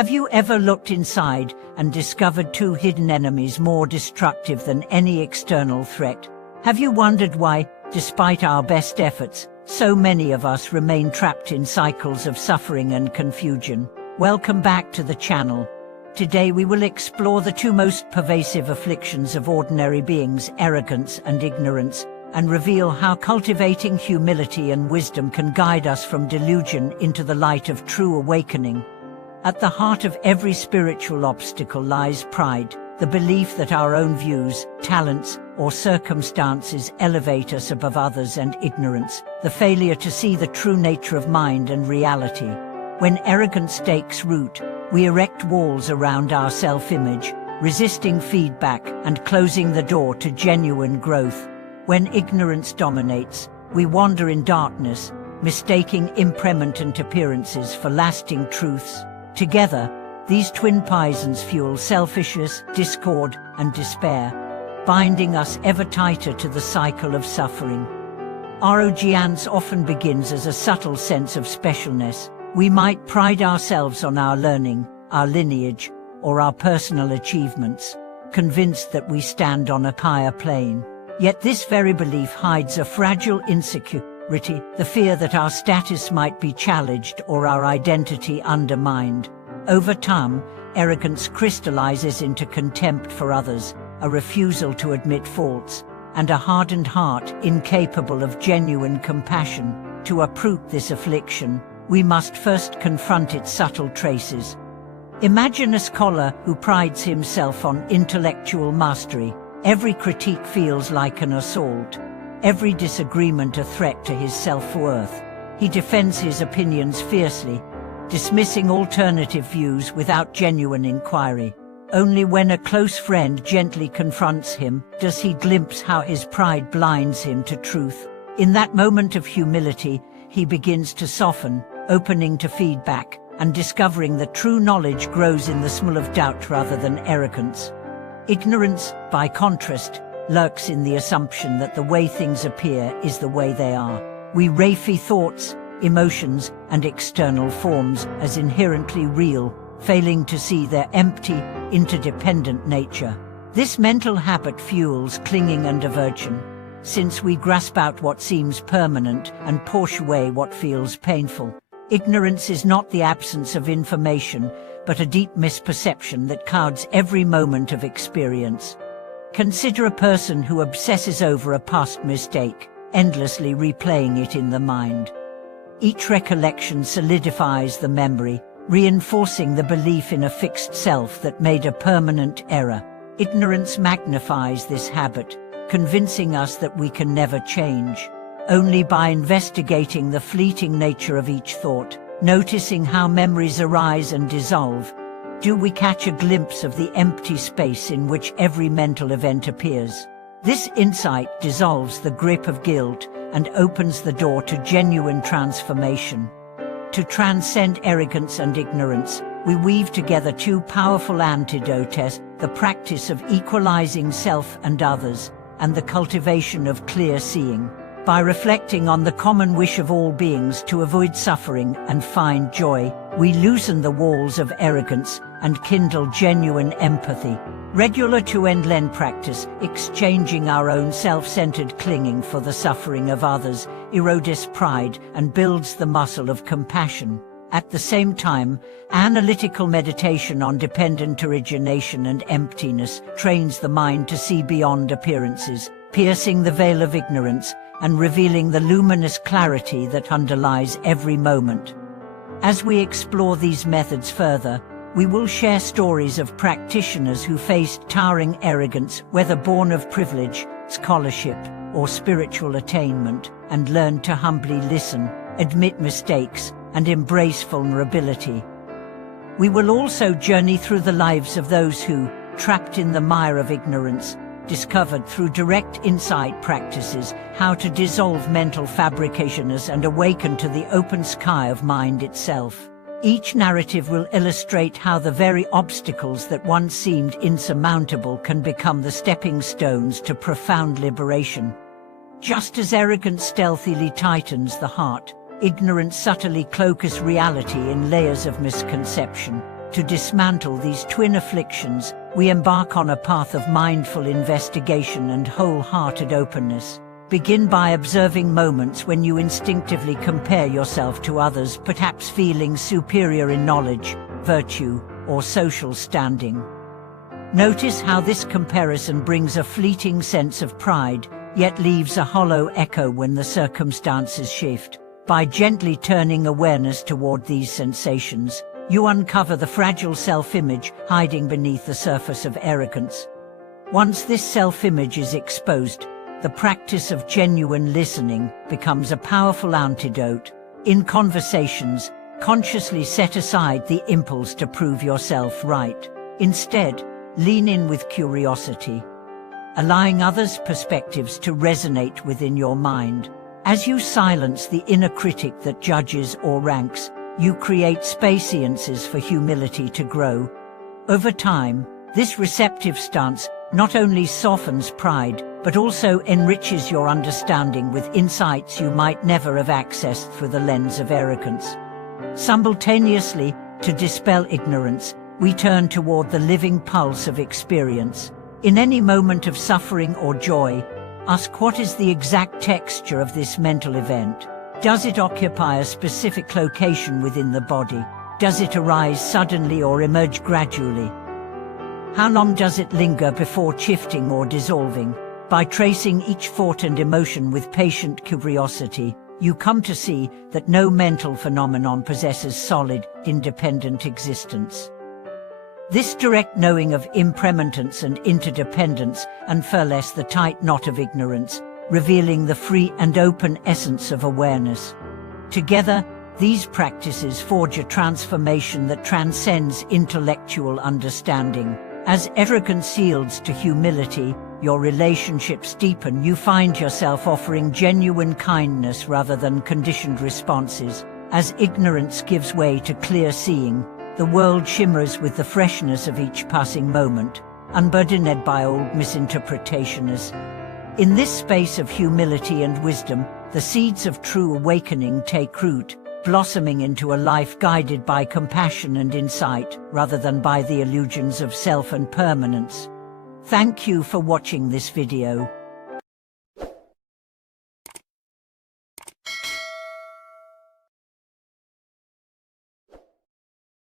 Have you ever looked inside and discovered two hidden enemies more destructive than any external threat? Have you wondered why, despite our best efforts, so many of us remain trapped in cycles of suffering and confusion? Welcome back to the channel. Today we will explore the two most pervasive afflictions of ordinary beings, arrogance and ignorance, and reveal how cultivating humility and wisdom can guide us from delusion into the light of true awakening. At the heart of every spiritual obstacle lies pride, the belief that our own views, talents, or circumstances elevate us above others, and ignorance, the failure to see the true nature of mind and reality. When arrogance takes root, we erect walls around our self-image, resisting feedback and closing the door to genuine growth. When ignorance dominates, we wander in darkness, mistaking impermanent appearances for lasting truths. Together, these twin poisons fuel selfishness, discord, and despair, binding us ever tighter to the cycle of suffering. Arrogance often begins as a subtle sense of specialness. We might pride ourselves on our learning, our lineage, or our personal achievements, convinced that we stand on a higher plane. Yet this very belief hides a fragile insecurity, the fear that our status might be challenged or our identity undermined. Over time, arrogance crystallizes into contempt for others, a refusal to admit faults, and a hardened heart incapable of genuine compassion. To uproot this affliction, we must first confront its subtle traces. Imagine a scholar who prides himself on intellectual mastery. Every critique feels like an assault, every disagreement a threat to his self-worth. He defends his opinions fiercely, dismissing alternative views without genuine inquiry. Only when a close friend gently confronts him does he glimpse how his pride blinds him to truth. In that moment of humility, he begins to soften, opening to feedback, and discovering that true knowledge grows in the smell of doubt rather than arrogance. Ignorance, by contrast, lurks in the assumption that the way things appear is the way they are. We reify thoughts, emotions, and external forms as inherently real, failing to see their empty, interdependent nature. This mental habit fuels clinging and aversion, since we grasp out what seems permanent and push away what feels painful. Ignorance is not the absence of information, but a deep misperception that clouds every moment of experience. Consider a person who obsesses over a past mistake, endlessly replaying it in the mind. Each recollection solidifies the memory, reinforcing the belief in a fixed self that made a permanent error. Ignorance magnifies this habit, convincing us that we can never change. Only by investigating the fleeting nature of each thought, noticing how memories arise and dissolve, do we catch a glimpse of the empty space in which every mental event appears. This insight dissolves the grip of guilt and opens the door to genuine transformation. To transcend arrogance and ignorance, we weave together two powerful antidotes: the practice of equalizing self and others, and the cultivation of clear seeing. By reflecting on the common wish of all beings to avoid suffering and find joy, we loosen the walls of arrogance and kindle genuine empathy. Regular to-end practice, exchanging our own self-centered clinging for the suffering of others, erodes pride and builds the muscle of compassion. At the same time, analytical meditation on dependent origination and emptiness trains the mind to see beyond appearances, piercing the veil of ignorance and revealing the luminous clarity that underlies every moment. As we explore these methods further, we will share stories of practitioners who faced towering arrogance, whether born of privilege, scholarship, or spiritual attainment, and learned to humbly listen, admit mistakes, and embrace vulnerability. We will also journey through the lives of those who, trapped in the mire of ignorance, discovered through direct insight practices how to dissolve mental fabrications and awaken to the open sky of mind itself. Each narrative will illustrate how the very obstacles that once seemed insurmountable can become the stepping stones to profound liberation. Just as arrogance stealthily tightens the heart, ignorance subtly cloaks reality in layers of misconception. To dismantle these twin afflictions, we embark on a path of mindful investigation and wholehearted openness. Begin by observing moments when you instinctively compare yourself to others, perhaps feeling superior in knowledge, virtue, or social standing. Notice how this comparison brings a fleeting sense of pride, yet leaves a hollow echo when the circumstances shift. By gently turning awareness toward these sensations, you uncover the fragile self-image hiding beneath the surface of arrogance. Once this self-image is exposed, the practice of genuine listening becomes a powerful antidote. In conversations, consciously set aside the impulse to prove yourself right. Instead, lean in with curiosity, allowing others' perspectives to resonate within your mind. As you silence the inner critic that judges or ranks, you create spaciances for humility to grow. Over time, this receptive stance not only softens pride, but also enriches your understanding with insights you might never have accessed through the lens of arrogance. Simultaneously, to dispel ignorance, we turn toward the living pulse of experience. In any moment of suffering or joy, ask, what is the exact texture of this mental event? Does it occupy a specific location within the body? Does it arise suddenly or emerge gradually? How long does it linger before shifting or dissolving? By tracing each thought and emotion with patient curiosity, you come to see that no mental phenomenon possesses solid, independent existence. This direct knowing of impermanence and interdependence unfurls the tight knot of ignorance, revealing the free and open essence of awareness. Together, these practices forge a transformation that transcends intellectual understanding. As arrogance yields to humility, your relationships deepen. You find yourself offering genuine kindness rather than conditioned responses. As ignorance gives way to clear seeing, the world shimmers with the freshness of each passing moment, unburdened by old misinterpretations. In this space of humility and wisdom, the seeds of true awakening take root, blossoming into a life guided by compassion and insight, rather than by the illusions of self and permanence. Thank you for watching this video.